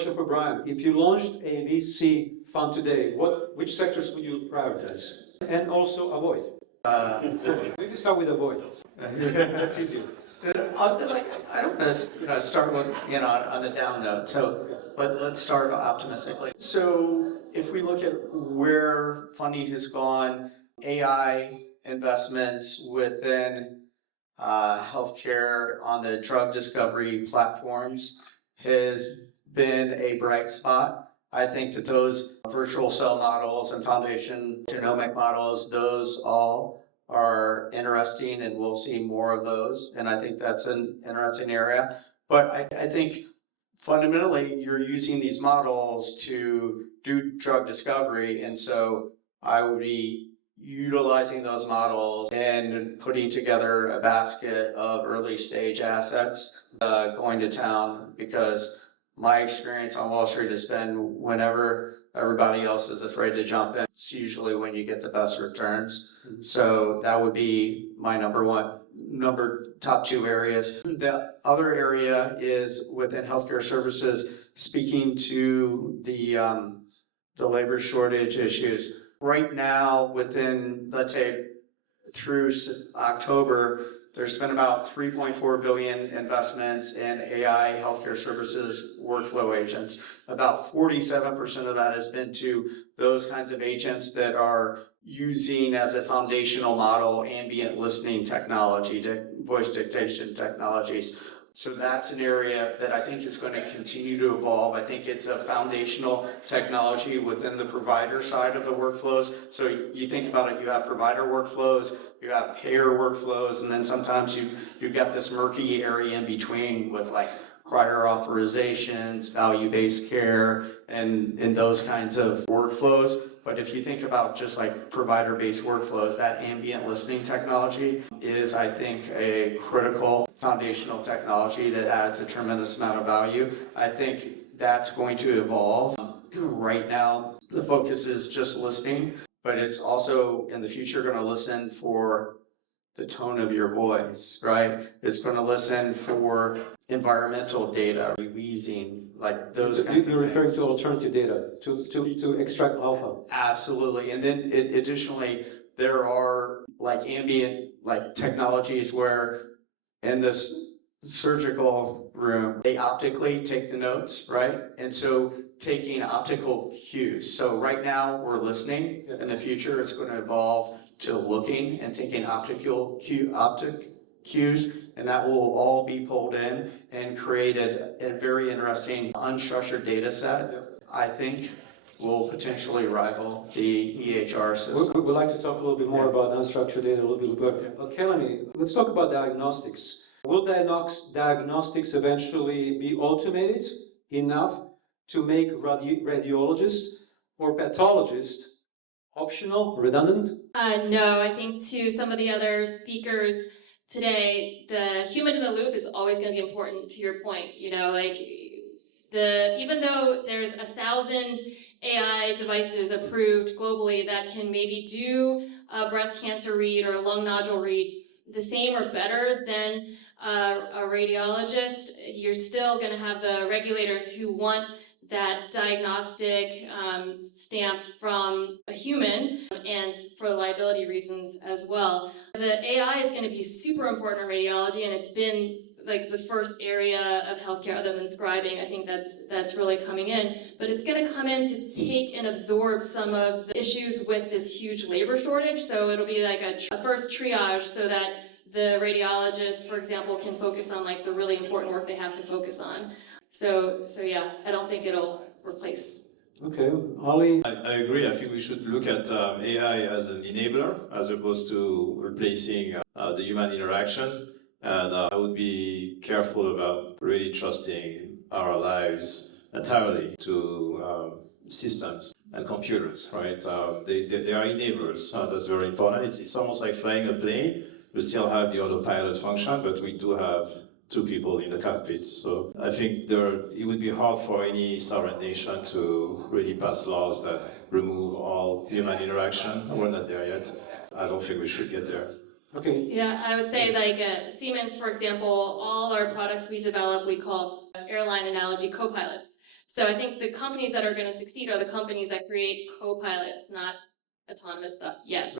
question for Brian. If you launched a VC fund today, which sectors would you prioritize? And also avoid. Maybe start with avoid. That's easier. I don't want to start with, on the down note. So let's start optimistically. So if we look at where funding has gone, AI investments within healthcare on the drug discovery platforms has been a bright spot. I think that those virtual cell models and foundation genomic models, those all are interesting, and we'll see more of those. And I think that's an interesting area. But I think fundamentally you're using these models to do drug discovery. And so I would be utilizing those models and putting together a basket of early stage assets, going to town, because my experience on Wall Street has been whenever everybody else is afraid to jump in, it's usually when you get the best returns. So that would be my top two areas. The other area is within healthcare services, speaking to the labor shortage issues. Right now, within, let's say, through October, there's been about 3.4 billion investments in AI healthcare services workflow agents. About 47% of that has been to those kinds of agents that are using as a foundational model ambient listening technology, voice dictation technologies. So that's an area that I think is going to continue to evolve. I think it's a foundational technology within the provider side of the workflows. So you think about it, you have provider workflows, you have payer workflows, and then sometimes you've got this murky area in between with like prior authorizations, value-based care, and those kinds of workflows. But if you think about just like provider-based workflows, that ambient listening technology is, I think, a critical foundational technology that adds a tremendous amount of value. I think that's going to evolve. Right now, the focus is just listening, but it's also in the future going to listen for the tone of your voice, right? It's going to listen for environmental data, wheezing, like those kinds of things. You're referring to alternative data to extract alpha. Absolutely. And then additionally, there are like ambient like technologies where in this surgical room, they optically take the notes, right? And so taking optical cues. So right now we're listening. In the future, it's going to evolve to looking and taking optic cues, and that will all be pulled in and created a very interesting unstructured data set. I think will potentially rival the EHR system. We'd like to talk a little bit more about unstructured data a little bit, but Kelly, let's talk about diagnostics. Will diagnostics eventually be automated enough to make radiologists or pathologists optional, redundant? No, I think to some of the other speakers today, the human in the loop is always going to be important, to your point. Even though there's 1,000 AI devices approved globally that can maybe do a breast cancer read or a lung nodule read the same or better than a radiologist, you're still going to have the regulators who want that diagnostic stamp from a human, and for liability reasons as well. The AI is going to be super important in radiology, and it's been like the first area of healthcare other than scribing. I think that's really coming in, but it's going to come in to take and absorb some of the issues with this huge labor shortage. So it'll be like a first triage so that the radiologist, for example, can focus on like the really important work they have to focus on. So yeah, I don't think it'll replace. Okay, Ali? I agree. I think we should look at AI as an enabler as opposed to replacing the human interaction. And I would be careful about really trusting our lives entirely to systems and computers, right? They are enablers. That's very important. It's almost like flying a plane. We still have the autopilot function, but we do have two people in the cockpit. So I think it would be hard for any sovereign nation to really pass laws that remove all human interaction. We're not there yet. I don't think we should get there. Okay. Yeah, I would say like Siemens, for example, all our products we develop, we call airline analogy co-pilots. So I think the companies that are gonna succeed are the companies that create co-pilots, not autonomous stuff yet.